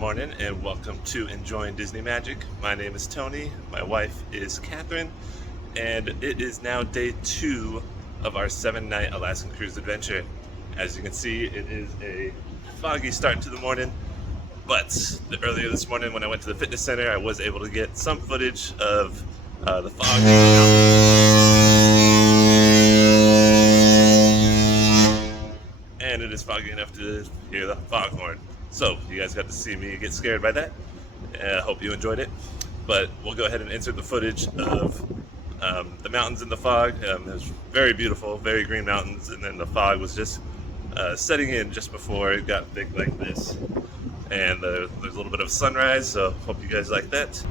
morning and welcome to Enjoying Disney Magic. My name is Tony, my wife is Catherine, and it is now day 2 of our 7-night Alaskan Cruise adventure. As you can see, it is a foggy start to the morning, but earlier this morning when I went to the fitness center, I was able to get some footage of the fog. And it is foggy enough to hear the foghorn. So you guys got to see me get scared by that. I hope you enjoyed it. But we'll go ahead and insert the footage of the mountains in the fog. It was very beautiful, very green mountains, and then the fog was just setting in just before it got big like this. And there's a little bit of sunrise, so hope you guys like that.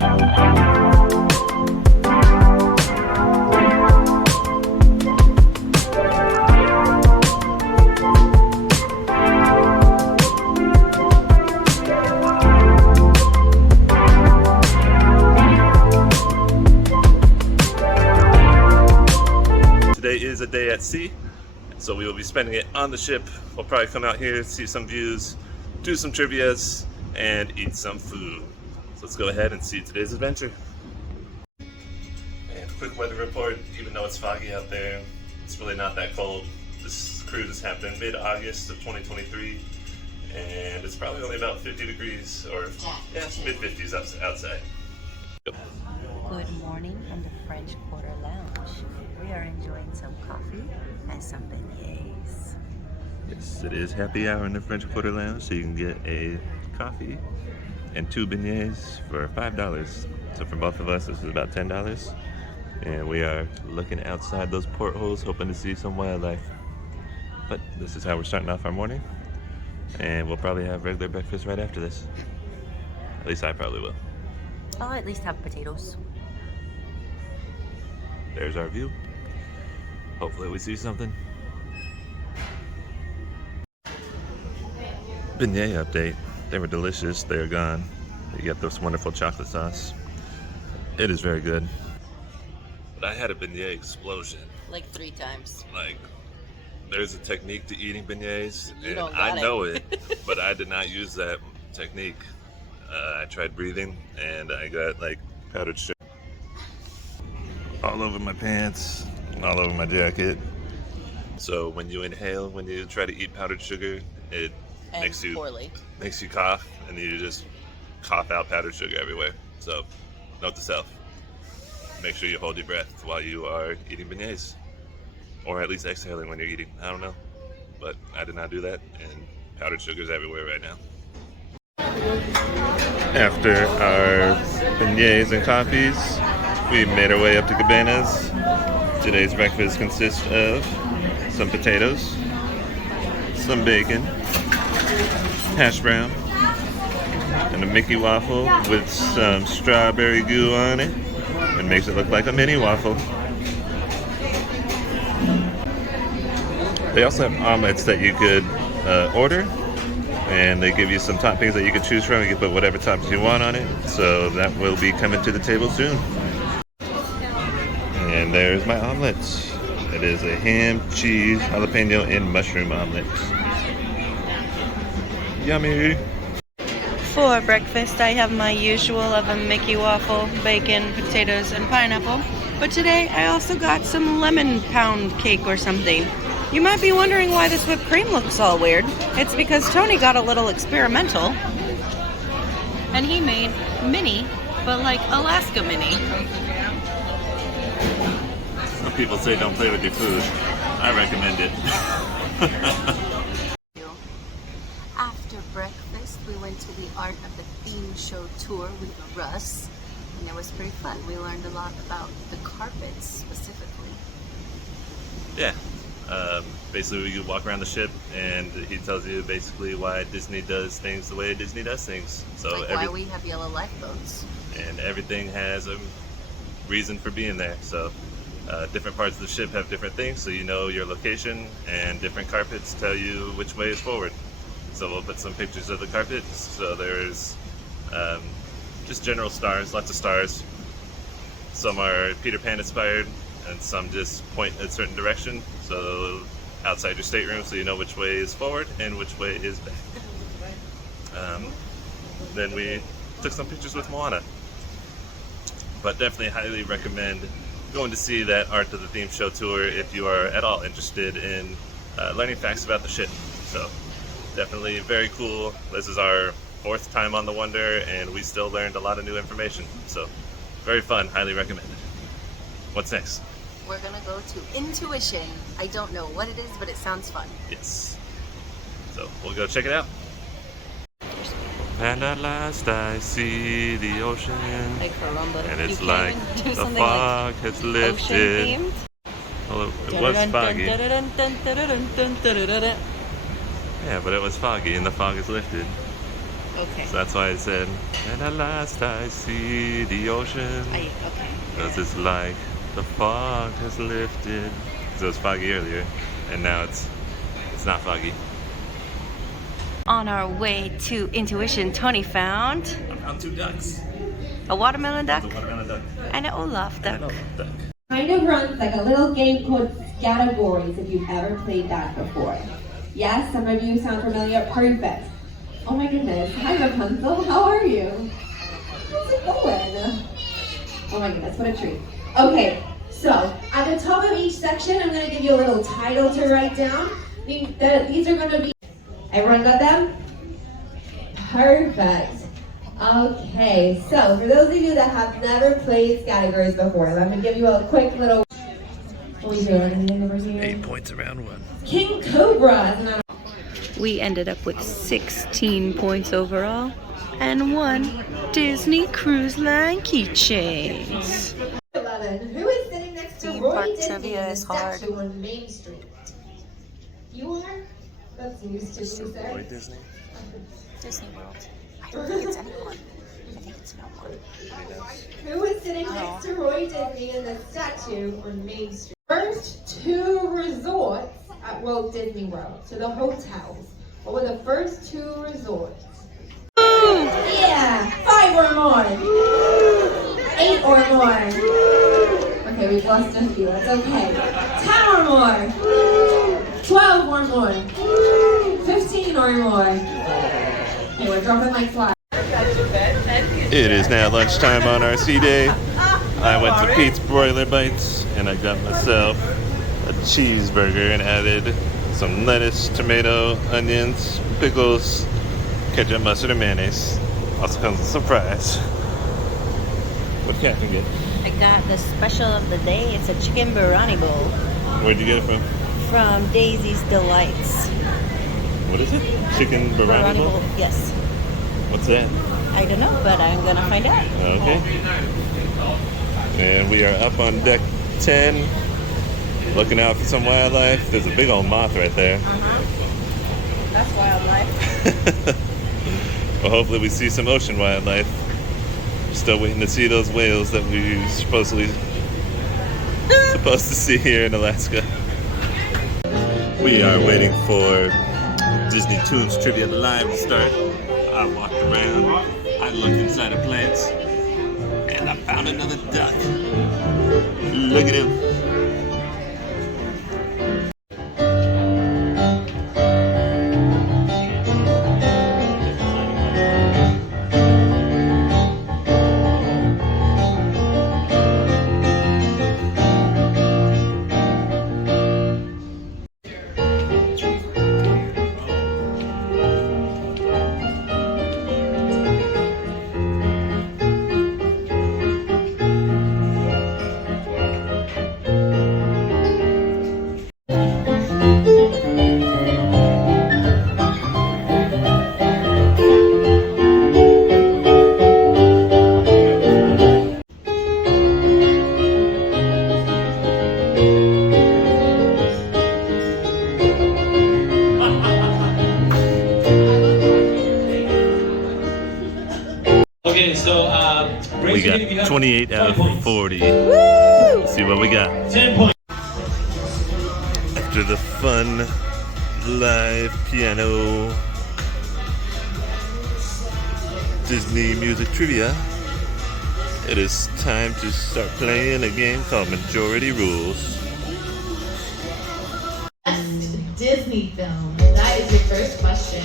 Today is a day at sea, so we will be spending it on the ship. We'll probably come out here, see some views, do some trivias, and eat some food. So let's go ahead and see today's adventure. And quick weather report, even though it's foggy out there, it's really not that cold. This cruise is happening mid-August of 2023, and it's probably only about 50 degrees, or mid-50s outside. Good morning from the French Quarter Lounge. We are enjoying some coffee and some beignets. Yes, it is happy hour in the French Quarter Lounge, so you can get a coffee and 2 beignets for $5. So for both of us, this is about $10. And we are looking outside those portholes, hoping to see some wildlife. But this is how we're starting off our morning. And we'll probably have regular breakfast right after this. At least I probably will. I'll at least have potatoes. There's our view. Hopefully we see something. Beignet update. They were delicious. They are gone. You get this wonderful chocolate sauce. It is very good. But I had a beignet explosion. Like 3 times. Like, there's a technique to eating beignets, You and don't I got know it, but I did not use that technique. I tried breathing, and I got like powdered sugar all over my pants, all over my jacket. So when you inhale, when you try to eat powdered sugar, it makes you cough, and you just cough out powdered sugar everywhere. So note to self, make sure you hold your breath while you are eating beignets, or at least exhaling when you're eating. I don't know, but I did not do that, and powdered sugar is everywhere right now. After our beignets and coffees, we made our way up to Cabanas. Today's breakfast consists of some potatoes, some bacon, hash brown, and a Mickey waffle with some strawberry goo on it. It makes it look like a mini waffle. They also have omelets that you could order, and they give you some toppings that you can choose from. You can put whatever toppings you want on it. So that will be coming to the table soon. And there's my omelet. It is a ham, cheese, jalapeno, and mushroom omelet. Yummy! For breakfast, I have my usual of a Mickey waffle, bacon, potatoes, and pineapple. But today, I also got some lemon pound cake or something. You might be wondering why this whipped cream looks all weird. It's because Tony got a little experimental. And he made mini, but like Alaska mini. Some people say don't play with your food. I recommend it. After breakfast, we went to the Art of the Theme Show tour with Russ, and it was pretty fun. We learned a lot about the carpets specifically. Yeah. Basically, you walk around the ship, and he tells you basically why Disney does things the way Disney does things. So like why we have yellow lifeboats. And everything has a reason for being there. So different parts of the ship have different things, so you know your location, and different carpets tell you which way is forward. So we'll put some pictures of the carpets. So there's just general stars, lots of stars. Some are Peter Pan inspired, and some just point in a certain direction. So outside your stateroom, so you know which way is forward and which way is back. Then we took some pictures with Moana. But definitely highly recommend going to see that Art of the Theme Show tour if you are at all interested in learning facts about the ship. So definitely very cool. This is our 4th time on the Wonder, and we still learned a lot of new information. So very fun, highly recommended. What's next? We're gonna go to Intuition. I don't know what it is, but it sounds fun. Yes. So we'll go check it out. And at last I see the ocean, and it's like the fog has lifted. Well, it was foggy. Yeah, but it was foggy, and the fog is lifted. Okay. So that's why I said, and at last I see the ocean. Okay. Because it's like the fog has lifted. Because it was foggy earlier, and now it's not foggy. On our way to Intuition, Tony found I found 2 ducks. a watermelon duck A watermelon duck. and an Olaf duck. Kind of runs like a little game called Scattergories, if you've ever played that before. Yes, some of you sound familiar. Perfect. Oh my goodness. Hi Rapunzel, how are you? How's it going? Oh my goodness, what a treat. Okay, so at the top of each section, I'm going to give you a little title to write down. These are going to be... Everyone got them? Perfect. Okay, so for those of you that have never played Scattergories before, let me give you a quick little... What are we doing? Anything over here? 8 points around 1. King Cobra. We ended up with 16 points overall and 1 Disney Cruise Line keychains. 11. Who is sitting next to Theme Roy park Disney trivia in the is hard. statue on Main Street? You are? That's news to you, sir. Disney. Disney World. I don't think it's anyone. I think it's no one. Who is sitting next to Roy Disney in the statue on Main Street? First 2 resorts at Walt Disney World. So the hotels. What were the first 2 resorts? Yeah! 5 or more! 8 or more! Okay, we've lost a few. That's okay. 10 or more! 12 or more! 15 or more! Okay, we're dropping like flies. It is now lunchtime on our sea day. I went to Pete's Broiler Bites and I got myself a cheeseburger and added some lettuce, tomato, onions, pickles, ketchup, mustard, and mayonnaise. Also comes with some fries. What did Captain get? I got the special of the day. It's a chicken biryani bowl Where'd you get it from? from Daisy's Delights. What is it? Chicken biryani bowl? Yes. What's that? I don't know, but I'm gonna find out. Okay. And we are up on deck 10, looking out for some wildlife. There's a big old moth right there. That's wildlife. Well, hopefully we see some ocean wildlife. Still waiting to see those whales that we supposed to see here in Alaska. We are waiting for Disney Toons Trivia Live to start. I walked around, I looked inside of plants, and I found another duck. Look at him. Okay, so We got 28 out of 40. Let's see what we got. 10 points. After the fun live piano Disney music trivia, it is time to start playing a game called Majority Rules. Disney film? That is your first question.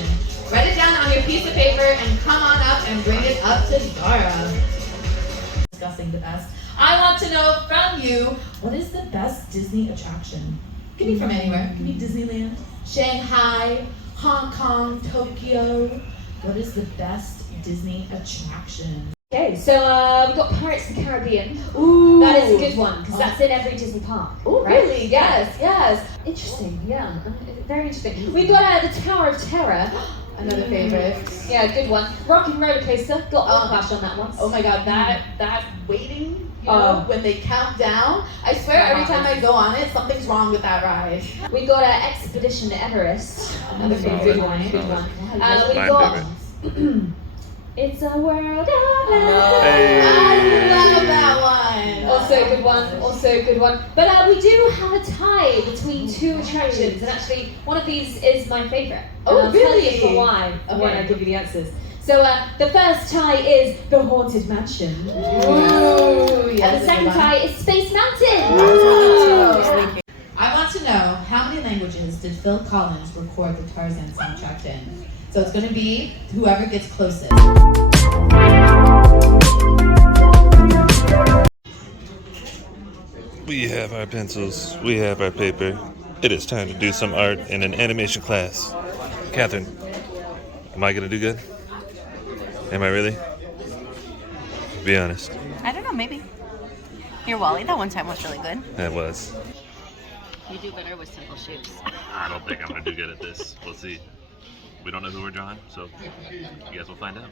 Write it down on your piece of paper and come on up and bring it up to Yara. Discussing the best. I want to know from you, what is the best Disney attraction? Can be from anywhere. Can be Disneyland, Shanghai, Hong Kong, Tokyo. What is the best Disney attraction? Okay, so we've got Pirates of the Caribbean. Ooh. That is a good one, because that's in every Disney park. Oh, right? really? Yes, yes. Interesting, yeah. Very interesting. We've got the Tower of Terror. Another favorite. Yeah, good one. Rock and Roller Coaster. Got a crash on that once. Oh my god, that waiting, you know, when they count down. I swear every time I go on it, something's wrong with that ride. We've got Expedition Everest. Another good one. Good one. We've My got favorite. It's a World of Hey. I love that one. Also a good one, also a good one. But we do have a tie between two attractions, and actually one of these is my favourite. Oh, I'll tell really? you for why when Okay. I give you the answers. So the first tie is the Haunted Mansion. Ooh, yes, And the second tie is Space Mountain. Oh. I want to know, how many languages did Phil Collins record the Tarzan soundtrack in? So it's going to be whoever gets closest. We have our pencils, we have our paper. It is time to do some art in an animation class. Catherine, am I gonna do good? Am I really? Be honest. I don't know, maybe. Your Wally, that one time was really good. That was. You do better with simple shapes. I don't think I'm gonna do good at this. We'll see. We don't know who we're drawing, so you guys will find out.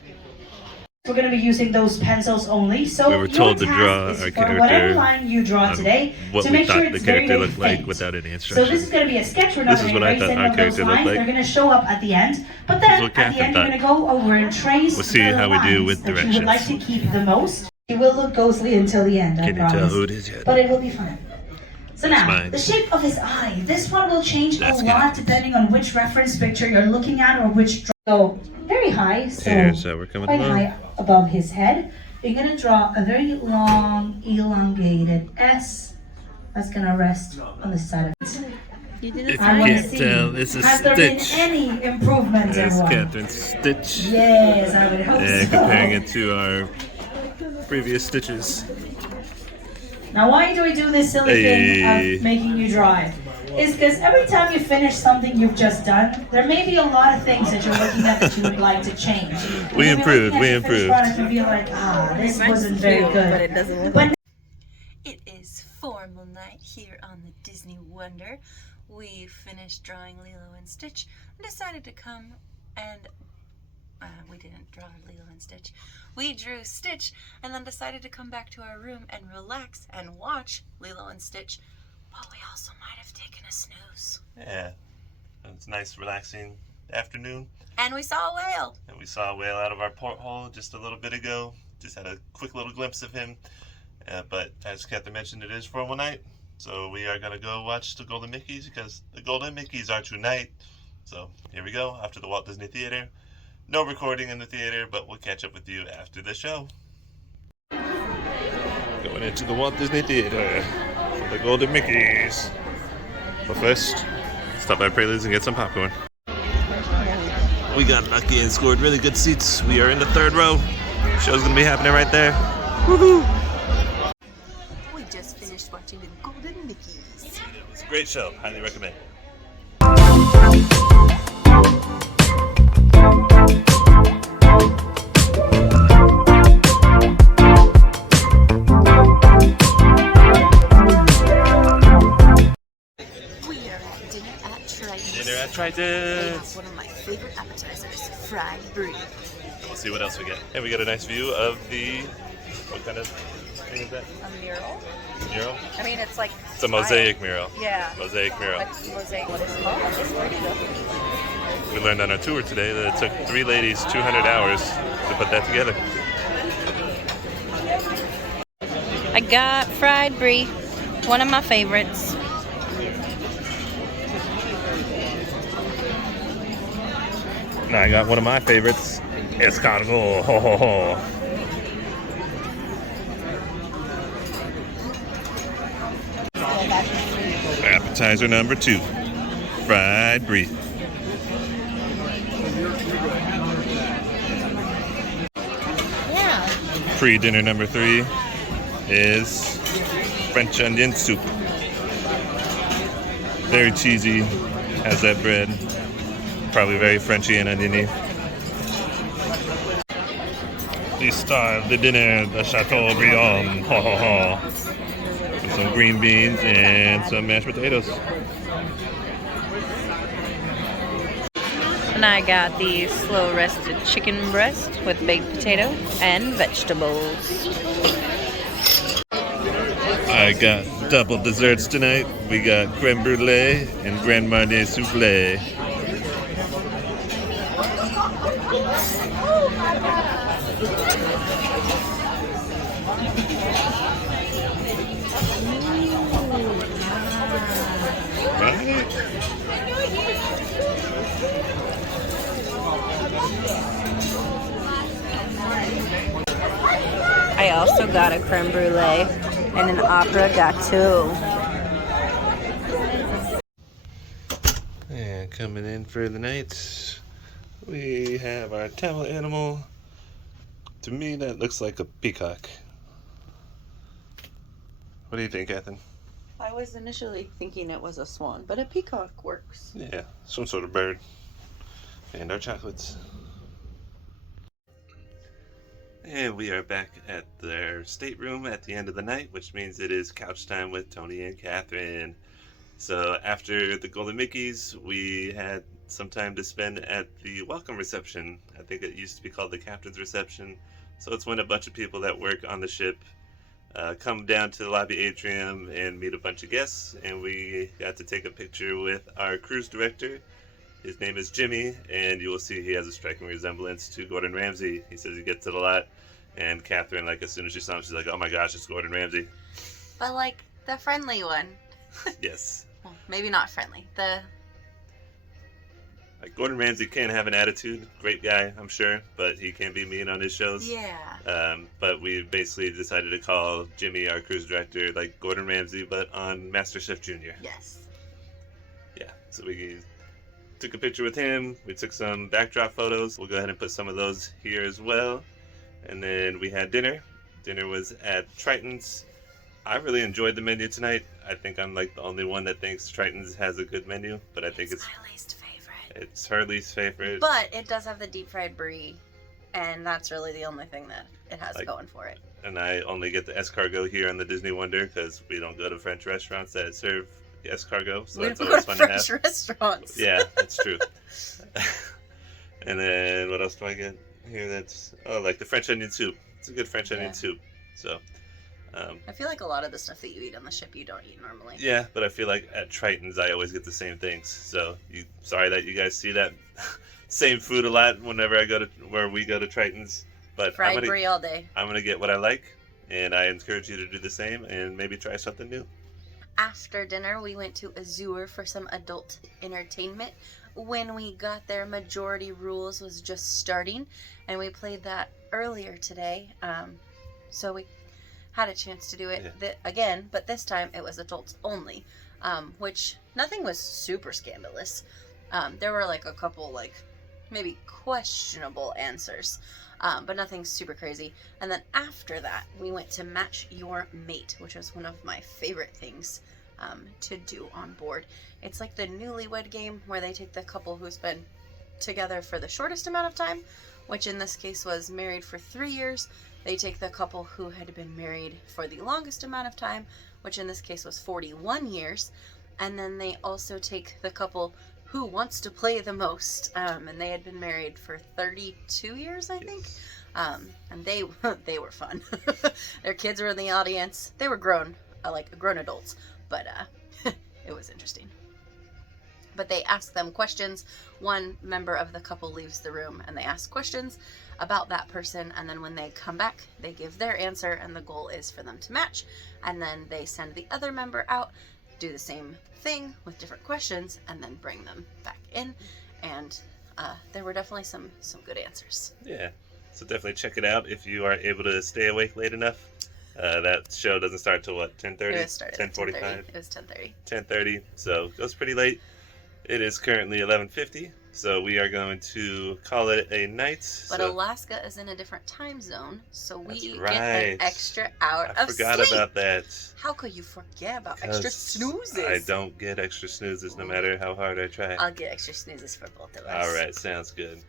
We're going to be using those pencils only. So We were told to your draw task is our for whatever character line you draw today what to we make sure thought it's the very, character very looked like faint. without any So instructions. this is going to be a sketch. We're not This is going what to I erase thought any our of those character looked lines. like. They're going to show up at the end. But This is then what at the Catherine end, you're going to thought. go over and trace We'll see the how we do lines with that you would like to directions. keep the most. It will look ghostly until the end, I Can you promise. tell who it is yet? But it will be fun. So That's now, mine. the shape of his eye. This one will change That's a lot Catherine's. depending on which reference picture you're looking at or which. So very high. So Here's how we're coming quite along. high above his head. You're going to draw a very long, elongated S that's going to rest on the side of it. You did If it you I want to can't see, tell, it's a has there been stitch. any improvements, There's everyone? Catherine's stitch. Yes, I would hope And so. comparing it to our previous stitches. Now, why do we do this silly Hey. thing of making you draw it? Is because every time you finish something you've just done, there may be a lot of things that you're looking at that you would like to change. We And improved, you'll be we looking at the finished improved. product and be like, this wasn't very good. But it doesn't look But It is formal night here on the Disney Wonder. We finished drawing Lilo and Stitch and decided to come and we didn't draw Lilo and Stitch. We drew Stitch and then decided to come back to our room and relax and watch Lilo and Stitch. But we also might have taken a snooze. Yeah. It's a nice, relaxing afternoon. And we saw a whale. And we saw a whale out of our porthole just a little bit ago. Just had a quick little glimpse of him. But as Catherine mentioned, it is formal night. So we are going to go watch the Golden Mickeys because the Golden Mickeys are tonight. So here we go, after the Walt Disney Theater. No recording in the theater, but we'll catch up with you after the show. Going into the Walt Disney Theater for the Golden Mickeys. But first, stop by Preludes and get some popcorn. We got lucky and scored really good seats. We are in the third row. Show's gonna be happening right there. Woohoo! We just finished watching the Golden Mickeys. It's a great show. Highly recommend. We are at dinner at Tritons. Dinner at They Tritons. have one of my favorite appetizers, fried brie. Let's see what else we get. And we get a nice view of the, what kind of thing is that? A mural? Mural? I mean, it's like... It's a mosaic mural. Yeah. Mosaic mural. Like mosaic. What is it called? It's pretty good. We learned on our tour today that it took 3 ladies 200 hours to put that together. I got fried brie, one of my favorites. Now I got one of my favorites. Escargot. Ho ho ho. Appetizer number 2. Fried brie. Pre-dinner number 3 is French onion soup. Very cheesy, has that bread. Probably very Frenchy and oniony. The star of the dinner, the Chateaubriand. Ha ha ha. With some green beans and some mashed potatoes. And I got the slow roasted chicken breast with baked potato and vegetables. I got double desserts tonight. We got creme brulee and Grand Marnier souffle. I also got a creme brulee and an opera gâteau. And coming in for the night, we have our Tele Animal. To me, that looks like a peacock. What do you think, Ethan? I was initially thinking it was a swan, but a peacock works. Yeah, some sort of bird. And our chocolates. And we are back at their stateroom at the end of the night, which means it is couch time with Tony and Catherine. So after the Golden Mickeys, we had some time to spend at the welcome reception. I think it used to be called the captain's reception. So it's when a bunch of people that work on the ship come down to the lobby atrium and meet a bunch of guests. And we got to take a picture with our cruise director. His name is Jimmy, and you will see he has a striking resemblance to Gordon Ramsay. He says he gets it a lot. And Catherine, like, as soon as she saw him, she's like, oh my gosh, it's Gordon Ramsay. But like the friendly one. Yes. Well, maybe not friendly. Like, Gordon Ramsay can have an attitude. Great guy, I'm sure, but he can be mean on his shows. Yeah. But we basically decided to call Jimmy, our cruise director, like Gordon Ramsay, but on MasterChef Junior. Yes. Yeah, so we took a picture with him. We took some backdrop photos. We'll go ahead and put some of those here as well. And then we had dinner. Dinner was at Tritons. I really enjoyed the menu tonight. I think I'm like the only one that thinks Tritons has a good menu, but I think it's my least favorite. It's her least favorite. But it does have the deep fried brie, and that's really the only thing that it has going for it. And I only get the escargot here on the Disney Wonder because we don't go to French restaurants that serve escargot, so that's always fun to have. French restaurants. Yeah, that's true. And then what else do I get here? That's like the French onion soup. It's a good French onion soup. So I feel like a lot of the stuff that you eat on the ship you don't eat normally. yeah, but I feel like at Tritons I always get the same things. So sorry that you guys see that same food a lot whenever I go to where we go to Tritons. But Fried brie all day. I'm gonna get what I like, and I encourage you to do the same and maybe try something new. After dinner, we went to Azure for some adult entertainment. When we got there, Majority Rules was just starting, and we played that earlier today. So we had a chance to do it again, but this time it was adults only, which nothing was super scandalous. There were like a couple like maybe questionable answers, but nothing super crazy. And then after that, we went to Match Your Mate, which was one of my favorite things to do on board. It's like the newlywed game where they take the couple who's been together for the shortest amount of time, which in this case was married for 3 years. They take the couple who had been married for the longest amount of time, which in this case was 41 years. And then they also take the couple who wants to play the most, and they had been married for 32 years, I think. And they were fun. Their kids were in the audience. They were grown, like grown adults, but it was interesting. But they ask them questions. One member of the couple leaves the room, and they ask questions about that person, and then when they come back, they give their answer, and the goal is for them to match. And then they send the other member out, do the same thing with different questions, and then bring them back in. And there were definitely some good answers. Yeah, so definitely check it out if you are able to stay awake late enough. That show doesn't start till what, 10:30? It started 10:45. It was 10:30. 10:30, so it goes pretty late. It is currently 11:50, So we are going to call it a night. But So Alaska is in a different time zone, so we That's get right. an extra hour I of forgot sleep. about that. How could you forget about extra 'Cause snoozes? I don't get extra snoozes no matter how hard I try. I'll get extra snoozes for both of us. All right, sounds good.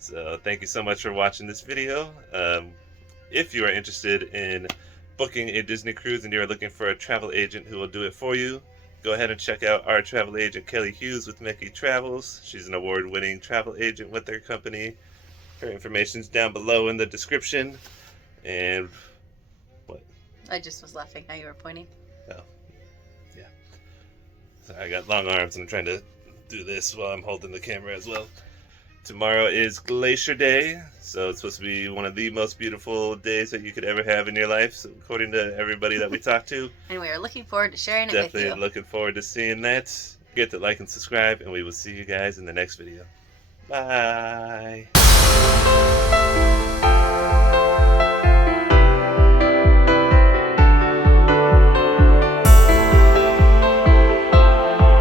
So thank you so much for watching this video. If you are interested in booking a Disney cruise and you're looking for a travel agent who will do it for you, go ahead and check out our travel agent, Kelli Hughes with Mickey Travels. She's an award-winning travel agent with their company. Her information's down below in the description. And what? I just was laughing how you were pointing. Oh, yeah. So I got long arms and I'm trying to do this while I'm holding the camera as well. Tomorrow is Glacier Day, so it's supposed to be one of the most beautiful days that you could ever have in your life, so according to everybody that we talked to. And we are looking forward to sharing it with you. Definitely looking forward to seeing that. Get to like and subscribe, and we will see you guys in the next video. Bye!